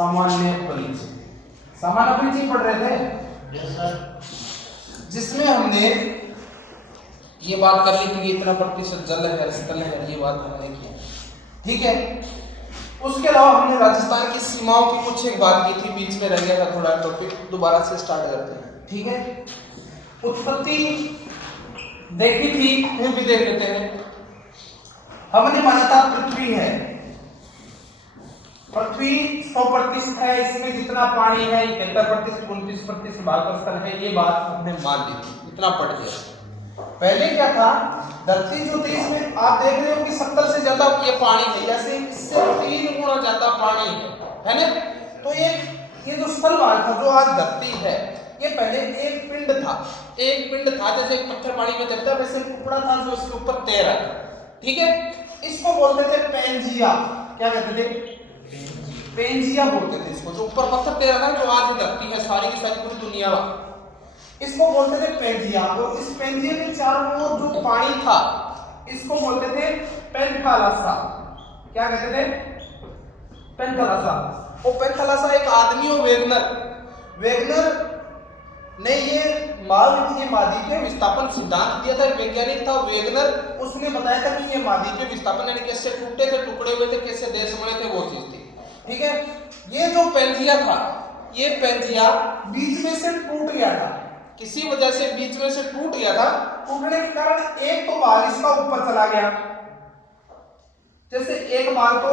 सामान्य परिचय। सामान्य परिचय पढ़ रहे थे जिसमें हमने ये बात कर ली कि इतना प्रतिशत जल है, स्थल है, ये बात हमने की, ठीक है। उसके अलावा हमने राजस्थान की सीमाओं की कुछ एक बात की थी, बीच में रह गया था थोड़ा टॉपिक, दोबारा से स्टार्ट करते हैं, ठीक है। उत्पत्ति देखी थी, फिर भी देख लेते हैं। हमने माना था पृथ्वी है, पृथ्वी 100% है, इसमें जितना पानी है 71%, 29% भाग स्थल है, ये बात हमने मान ली थी, इतना पढ़ लिया। पहले क्या था, धरती जो थी इसमें आप देख रहे हो कि 70 से ज्यादा ये पानी है, जैसे इससे 3 गुना ज्यादा पानी है ना। तो ये जो स्थल भाग था, जो आज धरती है, ये पहले एक पिंड था, जैसे एक पत्थर पानी में तैरता है, वैसे टुकड़ा था जो इसके ऊपर तैर रहा था, ठीक है। इसको बोलते थे पेंजिया। क्या कहते थे? पेंजिया बोलते थे इसको, जो ऊपर पत्थर तैर रहा है, जो आज धरती है सारी की सारी पूरी दुनिया, इसको बोलते थे पेंजिया। और इस पेंजिया के चारों ओर जो पानी था, इसको बोलते थे पेंथालासा। क्या कहते थे? पेंथालासा। वो पेंथालासा एक आदमी और वेगनर ने ये महाद्वीपीय विस्थापन सिद्धांत दिया था। वैज्ञानिक था वेगनर, उसने बताया था कि ये महाद्वीपीय विस्थापन यानी कैसे टूटे थे, टुकड़े हुए थे, कैसे देश बने थे, वो चीज थी, ठीक है। ये जो पेंजिया था, ये पेंजिया बीच में से टूट गया था, किसी वजह से बीच में से टूट गया था। टूटने के कारण एक तो भाग इसका ऊपर चला गया, जैसे एक भाग तो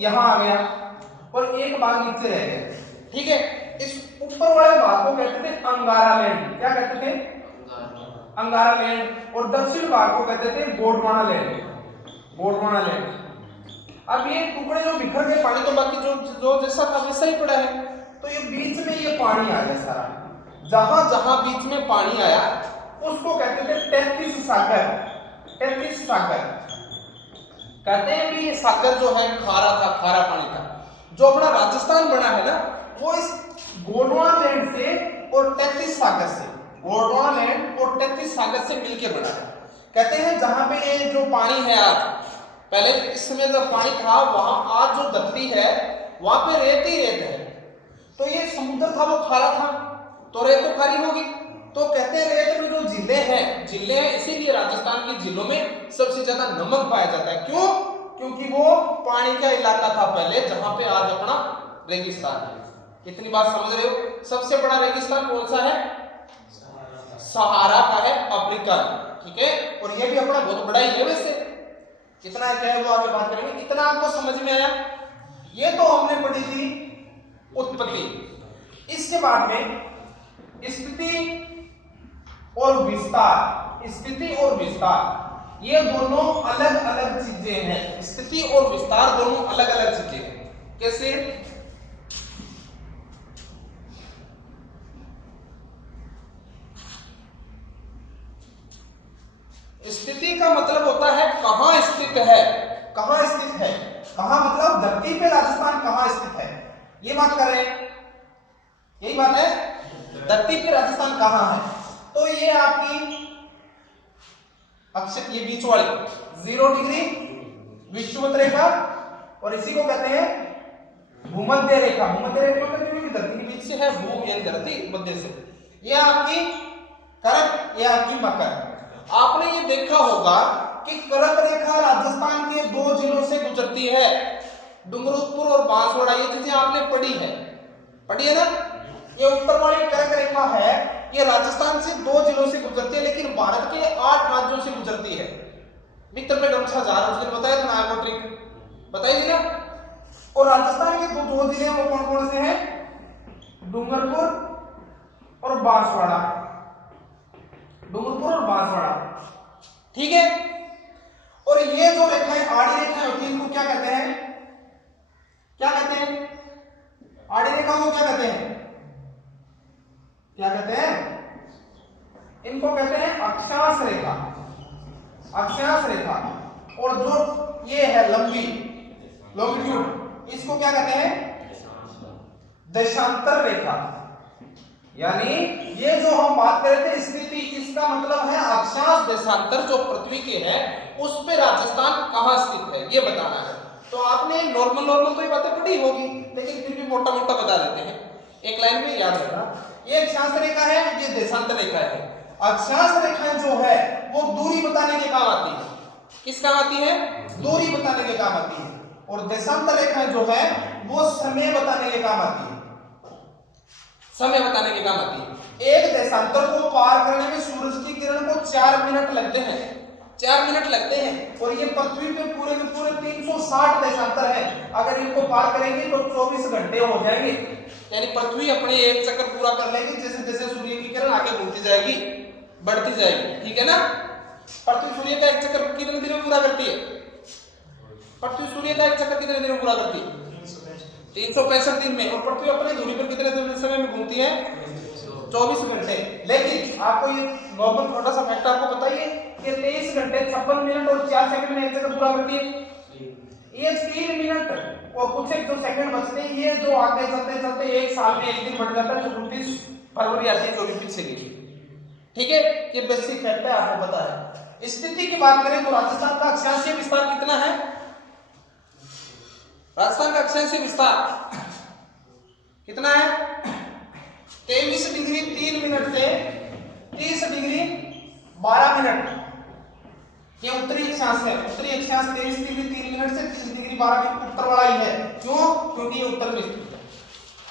यहां आ गया और एक भाग नीचे रह गया, ठीक है। इस ऊपर वाले भाग को कहते थे अंगारा लैंड। क्या कहते थे? अंगारा लैंड। और दक्षिण भाग को कहते थे गोंडवाना लैंड। अब ये टुकड़े जो बिखर गए, पानी तो बाकी जो जैसा था वैसा ही पड़ा है, तो ये बीच में ये पानी आ गया सारा। जहां जहां बीच में पानी आया उसको कहते थे 33 सागर। कहते हैं कि ये सागर जो है खारा था, खारा पानी था। जो अपना राजस्थान बना है ना, वो इस गोंडवाना लैंड से और 33 सागर से, मिलकर बना है। कहते हैं जहां पे ये जो पानी है आज, पहले इस समय जब पानी था, वहां आज जो धरती है वहां पे रेत ही रेत है। तो ये समुद्र था वो खारा था, तो रेत तो खारी होगी। तो कहते हैं रेत में जो झीलें हैं, इसीलिए राजस्थान की झीलों में सबसे ज्यादा नमक पाया जाता है। क्यों? क्योंकि वो पानी का इलाका था पहले, जहां पे आज अपना रेगिस्तान है। कितनी बात समझ रहे हो? सबसे बड़ा रेगिस्तान कौन सा है? सहारा का है, अफ्रीका, ठीक है। और ये भी अपना बहुत बड़ा ही है वैसे। कितना क्या है वो आगे बात करेंगे। इतना आपको समझ में आया? ये तो हमने पढ़ी थी उत्पत्ति। इसके बाद में स्थिति और विस्तार, ये दोनों अलग अलग चीजें हैं। स्थिति और विस्तार दोनों अलग अलग चीजें हैं। कैसे? स्थिति का मतलब होता है कहां स्थित है। कहां मतलब धरती पे राजस्थान कहां स्थित है, ये बात कर रहे हैं। यही बात है, धरती पे राजस्थान कहां है। तो ये आपकी अक्षर, ये बीच वाली 0 डिग्री विषुवत रेखा, और इसी को कहते हैं भूमध्य रेखा। भूमध्य रेखा मतलब धरती के बीच से है, भू यानी धरती, मध्य से। ये आपकी कर्क, ये आपकी मकर। आपने ये देखा होगा कि कर्क रेखा राजस्थान के 2 जिलों से गुजरती है, डूंगरपुर और बांसवाड़ा। ये चीजें आपने पढ़ी है ना। ये उत्तर वाली कर्क रेखा है, ये राजस्थान से 2 जिलों से गुजरती है, लेकिन भारत के 8 राज्यों से गुजरती है। मित्र पे गमछा जा रहा है, बताया था ना, ट्रिक बताइए ना। और राजस्थान के 2 जिले वो कौन कौन से हैं? डूंगरपुर और बांसवाड़ा, ठीक है। और ये जो रेखाएं, आड़ी रेखाएं होती है, इनको क्या कहते हैं? आड़ी रेखा को क्या कहते हैं? इनको कहते हैं अक्षांश रेखा। और जो ये है लंबी, लॉन्गिट्यूड, इसको क्या कहते हैं? देशांतर रेखा। यानी ये जो हम बात कर रहे थे स्थिति, इसका मतलब है अक्षांश देशांतर जो पृथ्वी के है, उस पे राजस्थान कहां स्थित है, ये बताना है। तो आपने नॉर्मल तो ये बातें पढ़ी होगी, लेकिन फिर भी मोटा मोटा बता देते हैं, एक लाइन में याद रखना। ये अक्षांश रेखा है, ये देशांतर रेखा है। अक्षांश रेखाएं जो है वो दूरी बताने के काम आती है। किस काम आती है? दूरी बताने के काम आती है। और देशांतर रेखाएं जो है वो समय बताने के काम आती है। समय बताने के काम आती है। एक देशांतर को पार करने में सूरज की किरण को 4 मिनट लगते हैं। 4 मिनट लगते हैं। और ये पृथ्वी पे पूरे के पूरे 360 देशांतर है। अगर इनको पार करेंगे तो 24 घंटे हो जाएंगे। यानी पृथ्वी अपने एक चक्कर पूरा कर लेगी, जैसे जैसे सूर्य की किरण आगे बढ़ती जाएगी, बढ़ती जाएगी। ठीक है ना? पृथ्वी सूर्य का एक चक्कर कितने दिन में पूरा करती है? पृथ्वी सूर्य का एक चक्कर कितने दिन में पूरा करती है? 365 दिन में। और पृथ्वी अपनी धुरी पर कितने समय में घूमती है? 24 घंटे। लेकिन आपको ये नॉर्मल छोटा सा फैक्ट आपको बताइए कि 23 घंटे 56 मिनट और 4 सेकंड में एक चक्कर पूरा करती है। ये 3 मिनट और कुछ एक जो सेकंड बचते हैं, ये जो आगे चलते चलते एक साल में एक दिन बढ़ जाता है, 29 फरवरी आती है 24 पीछे की। ठीक है, ये बेसिक फैक्ट है, आपको पता है। स्थिति की बात करें तो राजस्थान का अक्षांशीय विस्तार कितना है? राजस्थान का अक्षांशीय विस्तार कितना है? 23 डिग्री 3 मिनट से 30 डिग्री 12 मिनट। ये उत्तरी अक्षांश है। उत्तरी अक्षांश 23 डिग्री 3 मिनट से 30 डिग्री 12 मिनट उत्तर वाला ही है। क्यों? क्योंकि ये उत्तर में स्थित है।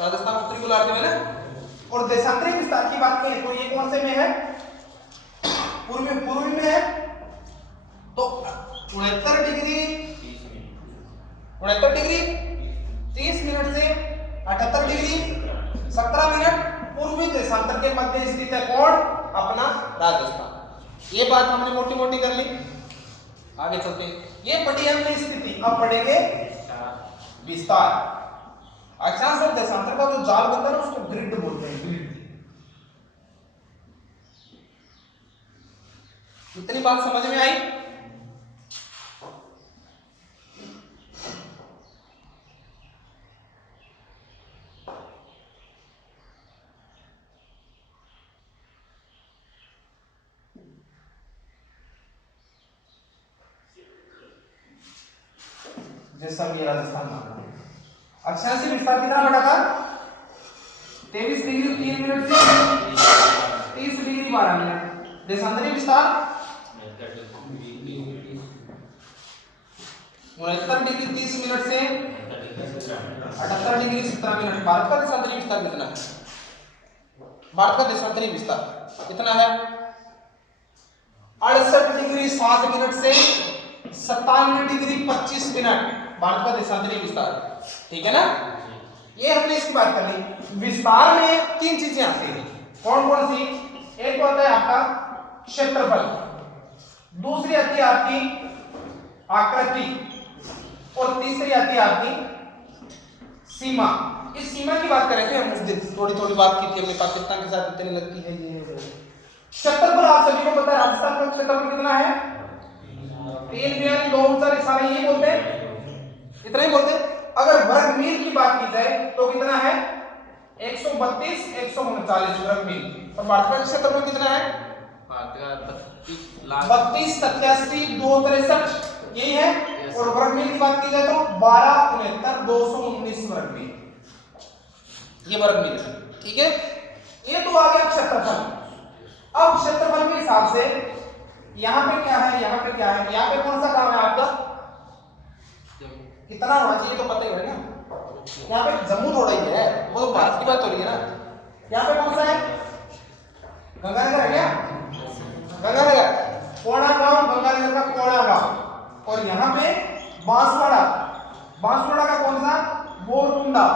राजस्थान उत्तरी गोलार्ध में है। और देशांतरी विस्तार की बात करें तो ये कौन से में है? पूर्वी में है। तो 69 डिग्री 30 मिनट से 78 डिग्री 17 मिनट पूर्वी देशांतर के मध्य स्थित है। कौन? अपना राजस्थान। ये बात हमने मोटी मोटी कर ली। आगे चलते हैं। ये पढ़ी हमने स्थिति, अब पढ़ेंगे विस्तार। अक्षांश और देशांतर का जो जाल बनता है ना, उसको ग्रिड बोलते हैं। ग्रिड। इतनी बात समझ में आई? जैसा भी राजस्थान में अक्षांशीय विस्तार कितना बड़ा था? 23 डिग्री 3 मिनट से 30 डिग्री 12 मिनट। देशांतरी विस्तार 69 डिग्री 30 मिनट से 78 डिग्री 17 मिनट। भारत का देशांतरी विस्तार कितना है? भारत का देशांतरी विस्तार कितना है? 68 डिग्री 7 मिनट से 57 डिग्री 25 मिनट भारत का देशांतरी विस्तार। ठीक है ना? ये हमने इसकी बात कर ली। विस्तार में 3 चीजें आती हैं। कौन कौन सी? एक होता है आपका क्षेत्रफल, दूसरी आती है आपकी आकृति, और तीसरी आती है आपकी सीमा। इस सीमा की बात करें थे हम उस दिन, थोड़ी बात की थी हमने, पाकिस्तान के साथ इतनी लगती है ये। क्षेत्रफल आप सभी को पता है, राजस्थान का क्षेत्रफल कितना है? 3,42,000 सारे यही बोलते हैं, इतना ही बोलते हैं। अगर वर्ग मील की बात की जाए तो कितना है? 132 139 वर्ग मील। और भारत का क्षेत्रफल कितना है? 32 87 263 यही है। और वर्ग मील की बात की जाए तो 1269 219 वर्ग मील, ये वर्ग मील है। ठीक है, ये तो आ गया क्षेत्रफल। अब क्षेत्रफल के हिसाब से यहाँ पे क्या है, यहाँ पे क्या है, यहाँ पे कौन सा काम है आपका? कितना होना चाहिए तो पता ही है ना। यहाँ पे जम्मू थोड़ा ही है, वो तो भारत की बात हो रही है ना। यहाँ पे कौन सा है? गंगानगर है क्या? गंगानगर, कोड़ा गांव, गंगानगर का कोड़ा गांव। और यहाँ पे बांसवाड़ा, बांसवाड़ा का कौन सा? बोरकुंडा,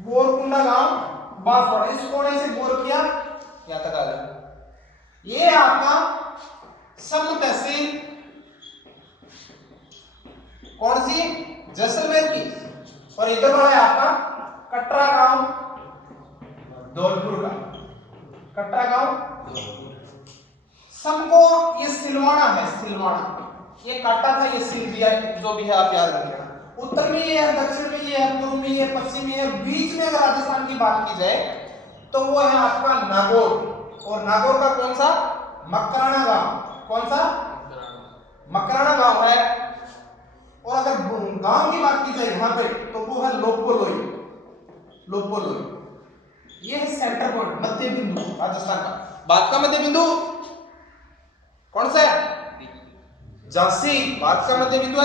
बोरकुंडा गांव बांसवाड़ा। इस कोड़े से बोर किया यहाँ तक आ गया। ये आपका सब तहसील कौन सी? जैसलमेर की। और इधर वाला है आपका कटरा गांव धौलपुर का, कटरा गांव सबको। ये सिलवाड़ा है, सिलवाड़ा। ये काटा था, ये सिल दिया, जो भी है आप याद रखिएगा। उत्तर में ये है, दक्षिण में ये है, पूर्व में ये है, पश्चिम में ये है। बीच में अगर राजस्थान की बात की जाए तो वो है आपका नागौर। और नागौर का कौन सा? मकराना गांव। कौन सा? मकराना गांव है। और अगर गांव की बात की जाए यहाँ पे तो वो है लोपोलोई। लोपोलोई ये है सेंटर पॉइंट, मध्य बिंदु राजस्थान का। बात का मध्य बिंदु कौन सा है? झांसी। बात का मध्य बिंदु